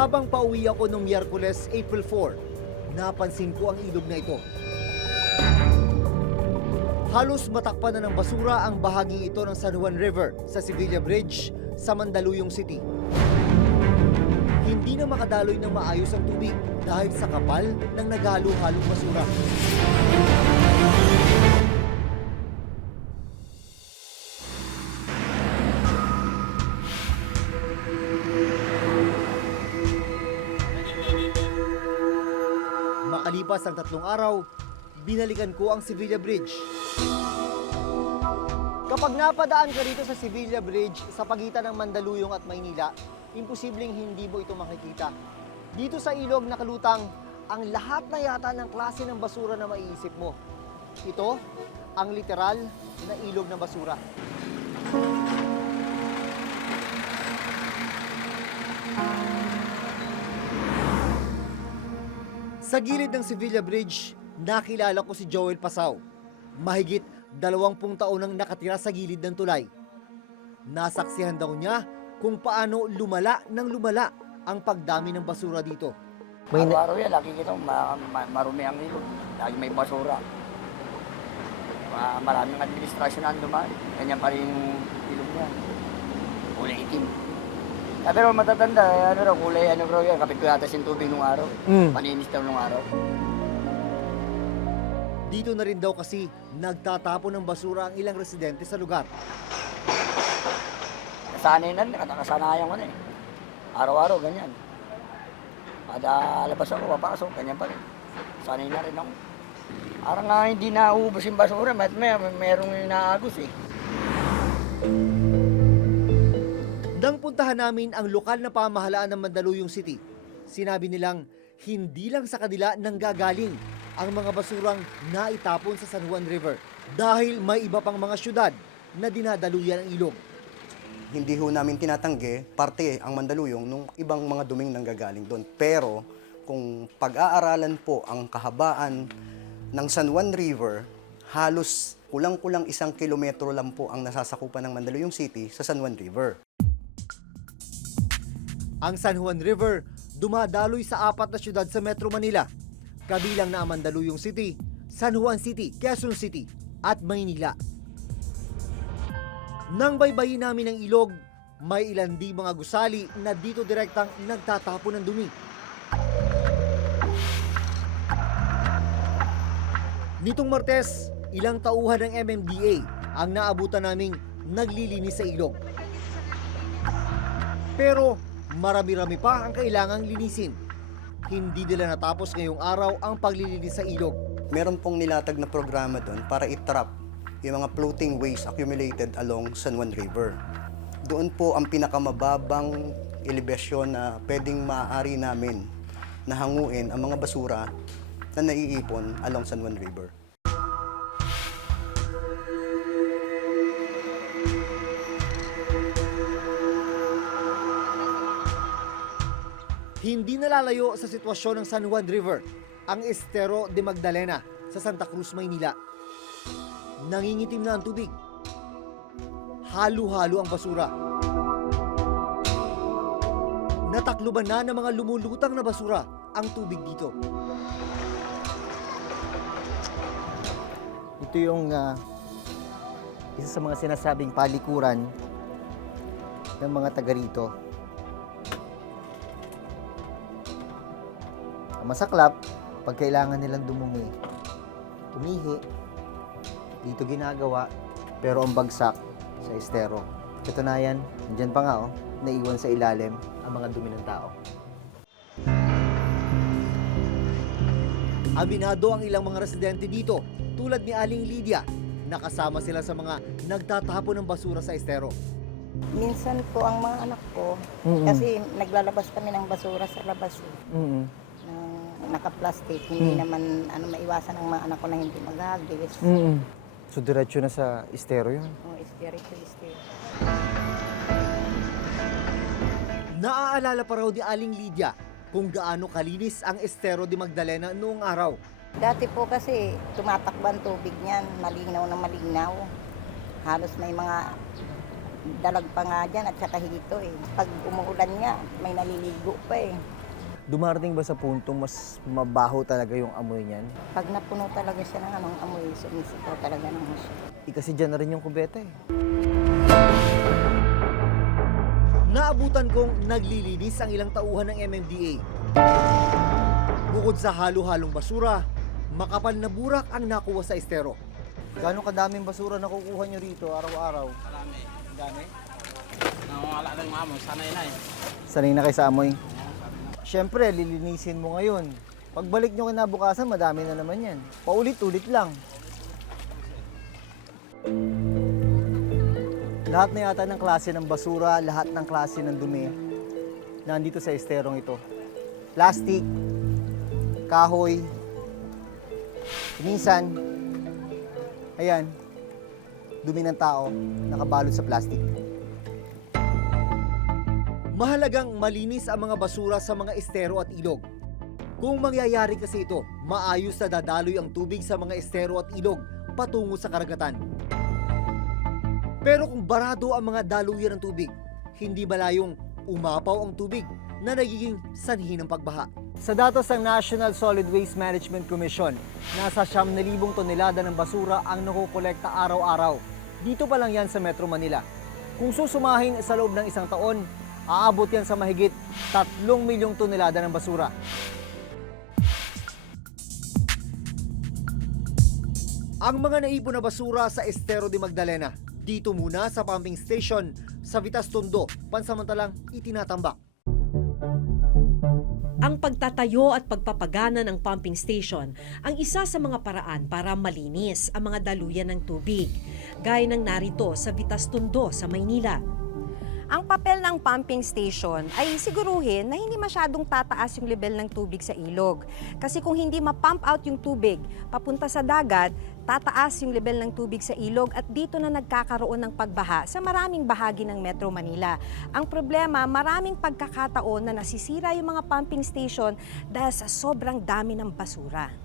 Habang pauwi ako noong Miyerkules, April 4, napansin ko ang ilog na ito. Halos matakpan na ng basura ang bahagi ito ng San Juan River sa Sevilla Bridge sa Mandaluyong City. Hindi na makadaloy ng maayos ang tubig dahil sa kapal ng naghalo-halong basura. Makalipas ang tatlong araw, binalikan ko ang Sevilla Bridge. Kapag napadaan ka dito sa Sevilla Bridge sa pagitan ng Mandaluyong at Maynila, imposibleng hindi mo ito makikita. Dito sa ilog nakalutang ang lahat na yata ng klase ng basura na maiisip mo. Ito ang literal na ilog ng basura. Sa gilid ng Sevilla Bridge, nakilala ko si Joel Pasaw. Mahigit dalawampung taon nang nakatira sa gilid ng tulay. Nasaksihan daw niya kung paano lumala ng lumala ang pagdami ng basura dito. May Araw-araw yan, lagi kita ma- ma- marumi ang ilog. Lagi may basura. Ma- maraming administrasyon ang dumaan. Ganyan pa rin yung ilog niya. Kulay itim. Ah, pero matatanda, eh, ano raw, kulay ano raw yan. Kapit ko yata yung tubig nung araw. Mm. Paninis daw nung araw. Dito na rin daw kasi nagtatapon ng basura ang ilang residente sa lugar. Nasanay na, nakasanayan ko na eh. Araw-araw, ganyan. Kada labas ako, papasok, ganyan pa rin. Sanay na rin ako. Parang nga hindi nauubos yung basura, may, may, merong inaagos eh. Nang puntahan namin ang lokal na pamahalaan ng Mandaluyong City, sinabi nilang hindi lang sa kanila nanggagaling ang mga basurang naitapon sa San Juan River dahil may iba pang mga syudad na dinadaluyan ang ilog. hindi ho namin tinatanggi, parte ang Mandaluyong nung ibang mga duming nanggagaling doon. Pero kung pag-aaralan po ang kahabaan ng San Juan River, halos kulang-kulang isang kilometro lang po ang nasasakupan ng Mandaluyong City sa San Juan River. Ang San Juan River dumadaloy sa apat na syudad sa Metro Manila, kabilang na ang Mandaluyong City, San Juan City, Quezon City at Maynila. Nang baybayin namin ang ilog, may ilan di mga gusali na dito direktang nagtatapon ng dumi. Nitong Martes, ilang tauhan ng MMDA ang naabutan naming naglilinis sa ilog. Pero marami-rami pa ang kailangang linisin. Hindi nila natapos ngayong araw ang paglilinis sa ilog. Meron pong nilatag na programa doon para i-trap yung mga floating waste accumulated along San Juan River. Doon po ang pinakamababang elevasyon na pwedeng maaari namin na hanguin ang mga basura na naiipon along San Juan River. Hindi nalalayo sa sitwasyon ng San Juan River ang Estero de Magdalena sa Santa Cruz, Maynila. Nangingitim na ang tubig. Halo-halo ang basura. Natakluban na ng mga lumulutang na basura ang tubig dito. Ito yung ah, isa sa mga sinasabing palikuran ng mga taga rito. Masaklap, pag kailangan nilang dumungi, umihi, dito ginagawa, pero ang bagsak sa estero. Katunayan, dyan pa nga oh, naiwan sa ilalim ang mga dumi ng tao. Aminado ang ilang mga residente dito, tulad ni Aling Lydia, nakasama sila sa mga nagtatapon ng basura sa estero. Minsan po ang mga anak ko, Mm-mm. kasi naglalabas kami ng basura sa labas na naka-plastic, hindi Mm. naman ano maiwasan ng mga anak ko na hindi magagis. Mm-mm. So diretso na sa estero yun? O, spiritual state. Naaalala pa raw ni Aling Lydia kung gaano kalinis ang estero de Magdalena noong araw. Dati po kasi tumatakbo ang tubig niyan, malinaw na malinaw. Halos may mga dalag pa nga dyan at saka hito eh. Pag umuulan nga, may naliligo pa eh. Dumarating ba sa puntong mas mabaho talaga yung amoy niyan? Pag napuno talaga siya ng anong amoy, sumisipaw talaga ng husto. Eh, kasi dyan na rin yung kubeta eh. Naabutan kong naglilinis ang ilang tauhan ng MMDA. Bukod sa halo-halong basura, makapal na burak ang nakuha sa estero. Gano'ng kadaming basura nakukuha nyo rito araw-araw? Marami. Ang dami. Nawala ng mamo, sanay na eh. Sanay na kayo sa amoy. Siyempre, lilinisin mo ngayon. Pagbalik nyo kinabukasan, madami na naman yan. Paulit-ulit lang. Lahat na yata ng klase ng basura, lahat ng klase ng dumi, nandito sa esterong ito. Plastic, kahoy, minsan, ayan, dumi ng tao, nakabalot sa plastic. Mahalagang malinis ang mga basura sa mga estero at ilog. Kung mangyayari kasi ito, maayos na dadaloy ang tubig sa mga estero at ilog patungo sa karagatan. Pero kung barado ang mga daluyan ng tubig, hindi malayong umapaw ang tubig na nagiging sanhi ng pagbaha. Sa datos ng National Solid Waste Management Commission, nasa 7,000 tonelada ng basura ang nakukolekta araw-araw. Dito pa lang yan sa Metro Manila. Kung susumahin sa loob ng isang taon, aabot yan sa mahigit 3 milyong tonelada ng basura. Ang mga naipon na basura sa Estero de Magdalena, dito muna sa pumping station sa Vitas Tondo, pansamantalang itinatambak. Ang pagtatayo at pagpapagana ng pumping station ang isa sa mga paraan para malinis ang mga daluyan ng tubig, gaya ng narito sa Vitas Tondo sa Maynila. Ang papel ng pumping station ay siguruhin na hindi masyadong tataas yung level ng tubig sa ilog. Kasi kung hindi ma-pump out yung tubig papunta sa dagat, tataas yung level ng tubig sa ilog at dito na nagkakaroon ng pagbaha sa maraming bahagi ng Metro Manila. Ang problema, maraming pagkakataon na nasisira yung mga pumping station dahil sa sobrang dami ng basura.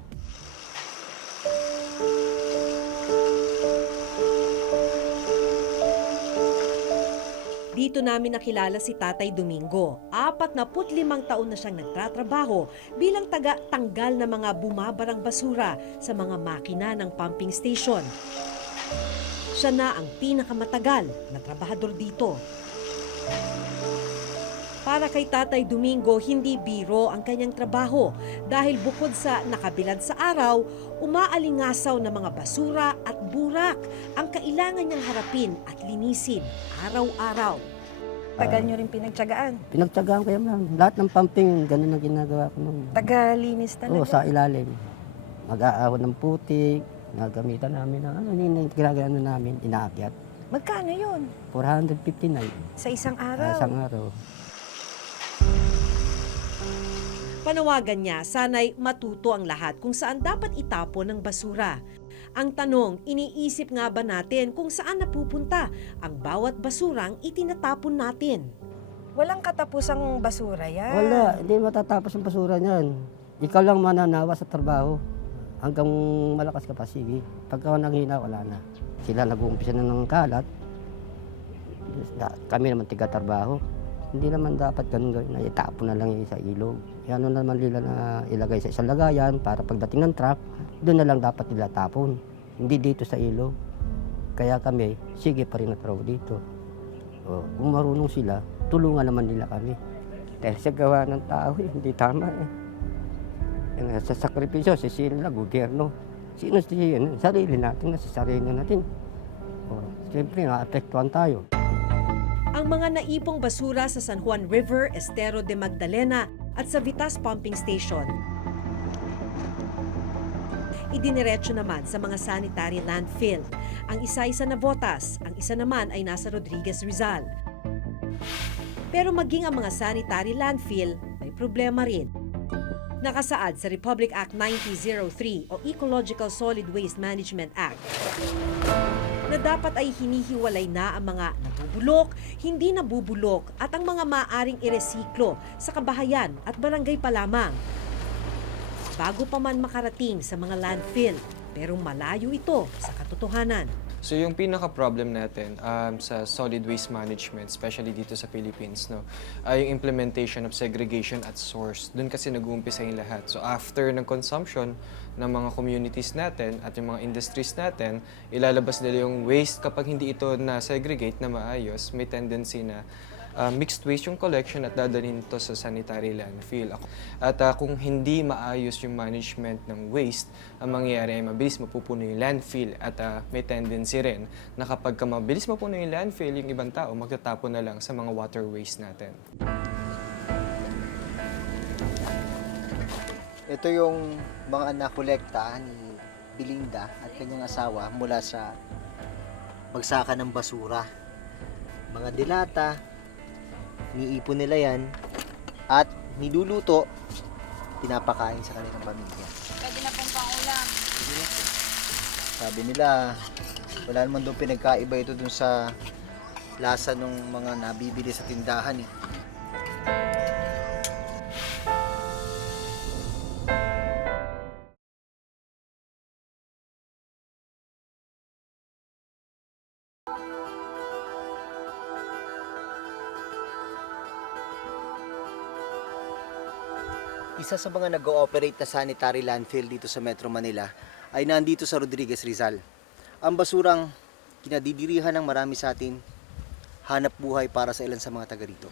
Dito namin nakilala si Tatay Domingo. Apat na limang taon na siyang nagtatrabaho bilang taga-tanggal ng mga bumabarang basura sa mga makina ng pumping station. Siya na ang pinakamatagal na trabahador dito. Para kay Tatay Domingo, hindi biro ang kanyang trabaho dahil bukod sa nakabilad sa araw, umaalingasaw na mga basura at burak ang kailangan niyang harapin at linisin araw-araw. Tagal nyo rin pinagtsagaan. Pinagtsagaan ko yan ma'am. Lahat ng pumping, ganun ang ginagawa ko nung Tagalinis Oo, sa ilalim. Mag-aahon ng putik, nagamitan namin ng ano, yun yung ginagawa namin, inaakyat. Magkano yun? 459 Sa isang ah, araw? isang araw. Panawagan niya, sana'y matuto ang lahat kung saan dapat itapon ang basura. Ang tanong, iniisip nga ba natin kung saan napupunta ang bawat basurang itinatapon natin? Walang katapusang basura yan. Wala, hindi matatapos ang basura niyan. Ikaw lang mananawa sa trabaho. Hanggang malakas ka pa, sige. Pagka nanghina, wala na. Sila nag-uumpisa na ng kalat. Kami naman tiga-trabaho. Hindi naman dapat ganun gawin na itapon na lang yung sa ilog. Ano naman nila na ilagay sa isang lagayan para pagdating ng truck, doon na lang dapat nila tapon. Hindi dito sa ilog. Kaya kami, sige pa rin na dito. O, kung marunong sila, tulungan naman nila kami. Dahil sa gawa ng tao, eh, hindi tama eh. Yung sa sakripisyo, si sila, gobyerno. Sino si yun? Sarili natin, nasa sarili natin. O, siyempre, naapektuhan tayo. Ang mga naipong basura sa San Juan River, Estero de Magdalena at sa Vitas Pumping Station. Idiniretso naman sa mga sanitary landfill. Ang isa-isa na botas, ang isa naman ay nasa Rodriguez Rizal. Pero maging ang mga sanitary landfill, may problema rin. Nakasaad sa Republic Act 9003 o Ecological Solid Waste Management Act na dapat ay hinihiwalay na ang mga nabubulok, hindi nabubulok at ang mga maaring iresiklo sa kabahayan at barangay pa lamang. Bago pa man makarating sa mga landfill, pero malayo ito sa katotohanan. So yung pinaka-problem natin um, sa solid waste management, especially dito sa Philippines, no, ay yung implementation of segregation at source. Doon kasi nag-uumpisa yung lahat. So after ng consumption ng mga communities natin at yung mga industries natin, ilalabas nila yung waste kapag hindi ito na-segregate na maayos, may tendency na uh, mixed waste yung collection at dadalhin ito sa sanitary landfill. At uh, kung hindi maayos yung management ng waste, ang mangyayari ay mabilis mapupuno yung landfill at uh, may tendency rin na kapag ka mabilis mapuno yung landfill, yung ibang tao magtatapon na lang sa mga waterways natin. Ito yung mga nakolekta ni Belinda at kanyang asawa mula sa bagsakan ng basura. Mga dilata, niipon nila yan at niluluto, pinapakain sa kanilang pamilya. Pwede na pong pangulam. Sabi nila, wala naman doon pinagkaiba ito dun sa lasa ng mga nabibili sa tindahan eh. Isa sa mga nag-ooperate na sanitary landfill dito sa Metro Manila ay nandito sa Rodriguez Rizal. Ang basurang kinadidirihan ng marami sa atin, hanap buhay para sa ilan sa mga taga rito.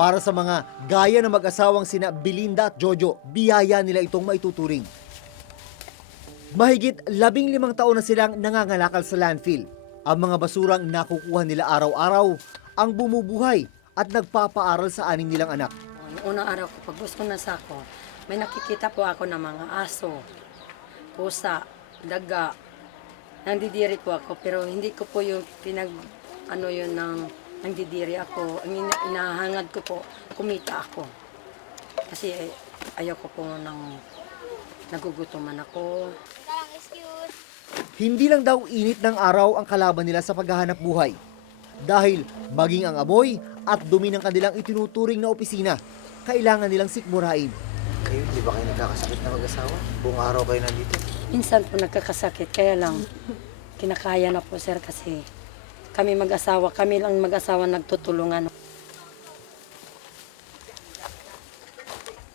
Para sa mga gaya ng mag-asawang sina Belinda at Jojo, biyaya nila itong maituturing. Mahigit labing limang taon na silang nangangalakal sa landfill. Ang mga basurang nakukuha nila araw-araw ang bumubuhay at nagpapaaral sa aning nilang anak. Unang araw ko, pag gusto na sa ako, may nakikita po ako ng mga aso, pusa, daga. Nandidiri po ako, pero hindi ko po yung pinag, ano yun, ng nandidiri ako. Ang ina- inahangad ko po, kumita ako. Kasi eh, ayoko po nang nagugutuman ako. Hindi lang daw init ng araw ang kalaban nila sa paghahanap buhay. Dahil maging ang amoy at dumi ng kanilang itinuturing na opisina, kailangan nilang sikmurain. Kayo, di ba kayo nagkakasakit na mag-asawa? Buong araw kayo nandito. Minsan po nagkakasakit, kaya lang kinakaya na po sir kasi kami mag-asawa, kami lang mag-asawa nagtutulungan.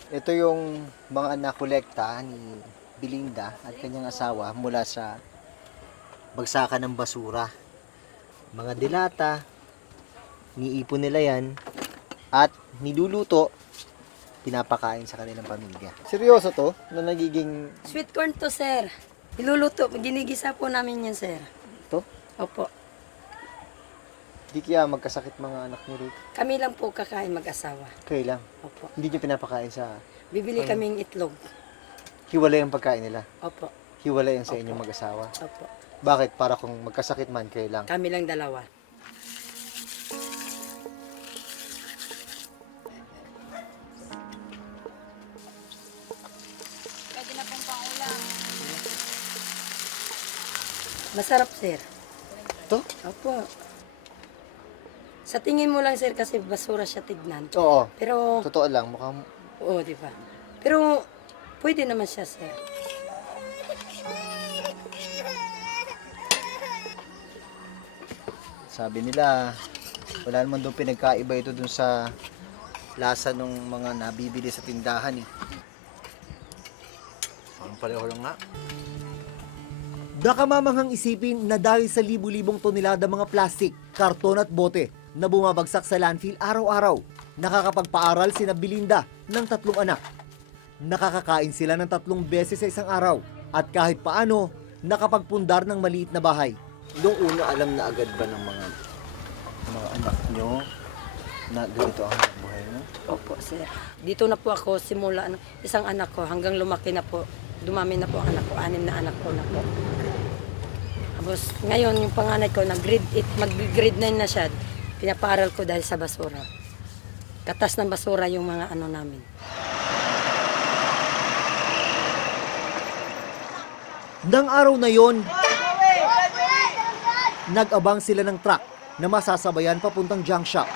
Ito yung mga nakolekta ni Belinda at kanyang asawa mula sa bagsakan ng basura. Mga dilata, niipon nila yan at niluluto, pinapakain sa kanilang pamilya. Seryoso to na nagiging Sweet corn to sir. Iluluto, ginigisa po namin yan sir. to? Opo. Di kaya magkasakit mga anak niyo rito. Kami lang po kakain mag-asawa. Kayo lang. Opo. Hindi niyo pinapakain sa... Bibili kaming itlog. Hiwalay ang pagkain nila. Opo. Hiwalay ang sa inyong mag-asawa. Opo. Bakit? Para kung magkasakit man, kayo lang. Kami lang dalawa. Pwede na pong pangulam. Masarap sir. To? Opo. Sa tingin mo lang sir kasi basura siya tignan. Oo. Pero, Totoo lang, mukhang oo di ba? Pero, pwede naman siya sir. Sabi nila, wala naman doon pinagkaiba ito dun sa lasa ng mga nabibili sa tindahan eh. Parang pareho lang nga. Nakamamanghang isipin na dahil sa libu-libong tonelada mga plastik, karton at bote na bumabagsak sa landfill araw-araw, nakakapagpaaral sina Belinda ng tatlong anak. Nakakakain sila ng tatlong beses sa isang araw at kahit paano, nakapagpundar ng maliit na bahay. Noong una, alam na agad ba ng mga mga anak nyo na ganito ang hanap buhay mo? Opo sir. Dito na po ako simula, ano, isang anak ko hanggang lumaki na po. Dumami na po ang anak ko, anim na anak ko na po. Tapos ngayon yung panganay ko, nag-grade 8, mag-grade 9 na siya. Pinapaaral ko dahil sa basura. Katas ng basura yung mga ano namin. Nang araw na yon, nag-abang sila ng truck na masasabayan papuntang junk shop.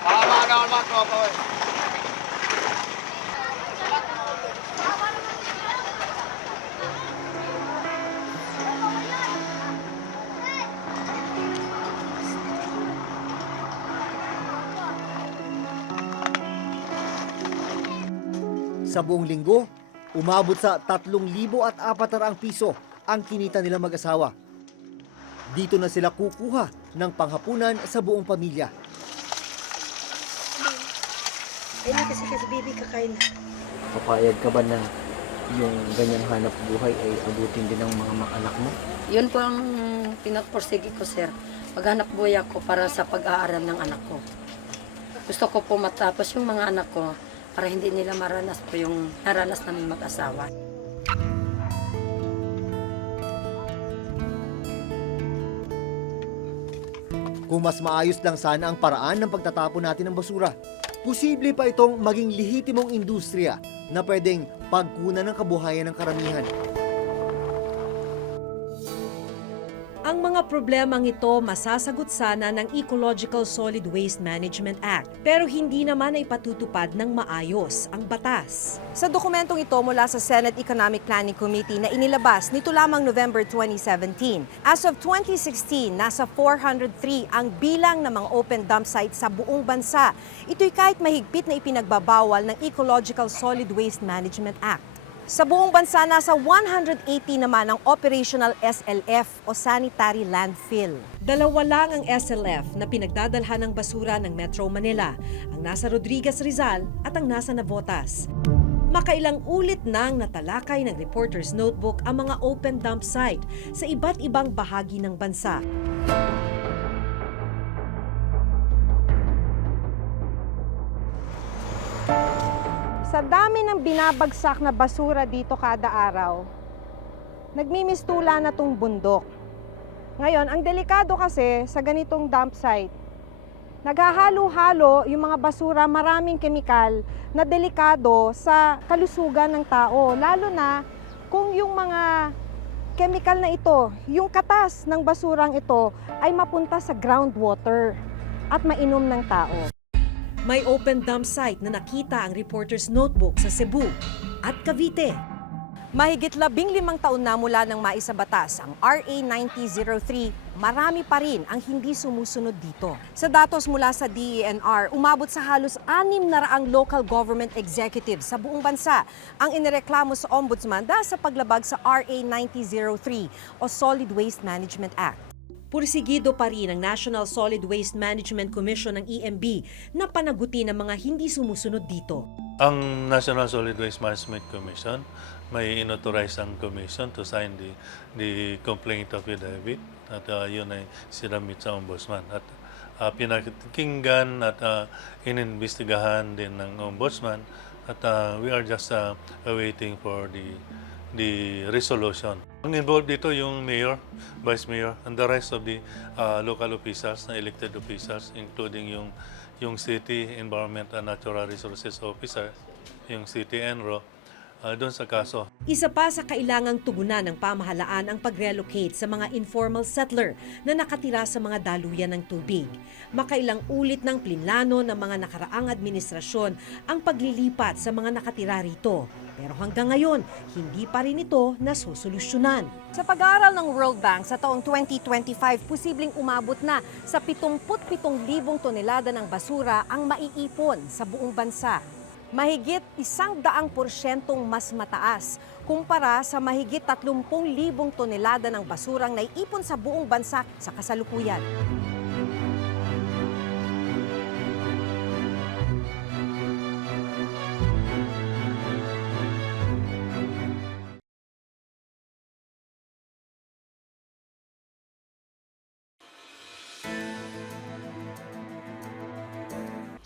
Sa buong linggo, umabot sa 3,400 piso ang kinita nila mag-asawa dito na sila kukuha ng panghapunan sa buong pamilya. Ay na kasi kasi baby kakain na. Papayag ka ba na yung ganyang hanap buhay ay abutin din ng mga anak mo? Yun po ang pinagporsige ko, sir. Maghanap buhay ako para sa pag-aaral ng anak ko. Gusto ko po matapos yung mga anak ko para hindi nila maranas po yung naranas namin mag-asawa. Kung mas maayos lang sana ang paraan ng pagtatapon natin ng basura, posible pa itong maging lehitimong industriya na pwedeng pagkunan ng kabuhayan ng karamihan. Ang mga problemang ito masasagot sana ng Ecological Solid Waste Management Act pero hindi naman ay patutupad ng maayos ang batas. Sa dokumentong ito mula sa Senate Economic Planning Committee na inilabas nito lamang November 2017, as of 2016, nasa 403 ang bilang ng mga open dump sites sa buong bansa. Ito'y kahit mahigpit na ipinagbabawal ng Ecological Solid Waste Management Act. Sa buong bansa, nasa 180 naman ang operational SLF o sanitary landfill. Dalawa lang ang SLF na pinagdadalhan ng basura ng Metro Manila, ang nasa Rodriguez Rizal at ang nasa Navotas. Makailang ulit nang natalakay ng Reporter's Notebook ang mga open dump site sa iba't ibang bahagi ng bansa. Dami ng binabagsak na basura dito kada araw, nagmimistula na tong bundok. Ngayon, ang delikado kasi sa ganitong dump site, naghahalo-halo yung mga basura, maraming kemikal na delikado sa kalusugan ng tao. Lalo na kung yung mga chemical na ito, yung katas ng basurang ito ay mapunta sa groundwater at mainom ng tao. May open dump site na nakita ang Reporter's Notebook sa Cebu at Cavite. Mahigit labing limang taon na mula ng maisabatas ang RA 9003, marami pa rin ang hindi sumusunod dito. Sa datos mula sa DENR, umabot sa halos anim na raang local government executives sa buong bansa ang inireklamo sa Ombudsman dahil sa paglabag sa RA 9003 o Solid Waste Management Act. Pursigido pa rin ang National Solid Waste Management Commission ng EMB na panaguti ng mga hindi sumusunod dito. Ang National Solid Waste Management Commission, may inauthorize ang commission to sign the, the complaint affidavit at uh, yun ay sinamit sa ombudsman. At uh, pinakinggan at uh, ininvestigahan din ng ombudsman at uh, we are just uh, awaiting for the the resolution. Ang involved dito yung mayor, vice mayor, and the rest of the uh, local officials, na elected officials, including yung yung City Environment and Natural Resources Officer, yung City Enro, uh, doon sa kaso. Isa pa sa kailangang tugunan ng pamahalaan ang pag-relocate sa mga informal settler na nakatira sa mga daluyan ng tubig. Makailang ulit ng plinano ng mga nakaraang administrasyon ang paglilipat sa mga nakatira rito. Pero hanggang ngayon, hindi pa rin ito nasusolusyonan. Sa pag-aaral ng World Bank sa taong 2025, posibleng umabot na sa 77,000 tonelada ng basura ang maiipon sa buong bansa. Mahigit isang daang porsyentong mas mataas kumpara sa mahigit 30,000 tonelada ng basurang naiipon sa buong bansa sa kasalukuyan.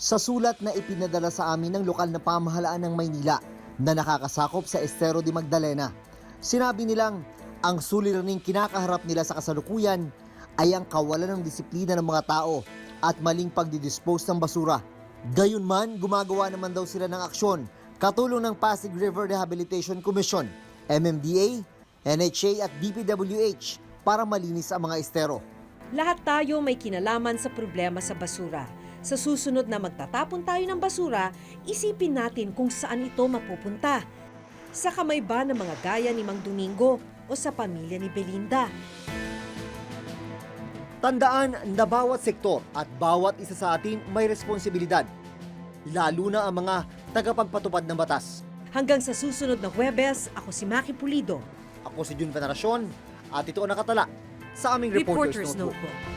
Sa sulat na ipinadala sa amin ng lokal na pamahalaan ng Maynila na nakakasakop sa Estero de Magdalena, sinabi nilang ang suliraning kinakaharap nila sa kasalukuyan ay ang kawalan ng disiplina ng mga tao at maling pagdidispose ng basura. Gayunman, gumagawa naman daw sila ng aksyon katulong ng Pasig River Rehabilitation Commission, MMDA, NHA at DPWH para malinis ang mga estero. Lahat tayo may kinalaman sa problema sa basura. Sa susunod na magtatapon tayo ng basura, isipin natin kung saan ito mapupunta. Sa kamay ba ng mga gaya ni Mang Domingo o sa pamilya ni Belinda? Tandaan na bawat sektor at bawat isa sa atin may responsibilidad. Lalo na ang mga tagapagpatupad ng batas. Hanggang sa susunod na Huwebes, ako si Maki Pulido. Ako si Jun Veneracion at ito ang nakatala sa aming Reporter's Reporter's, Notebook. Notebook.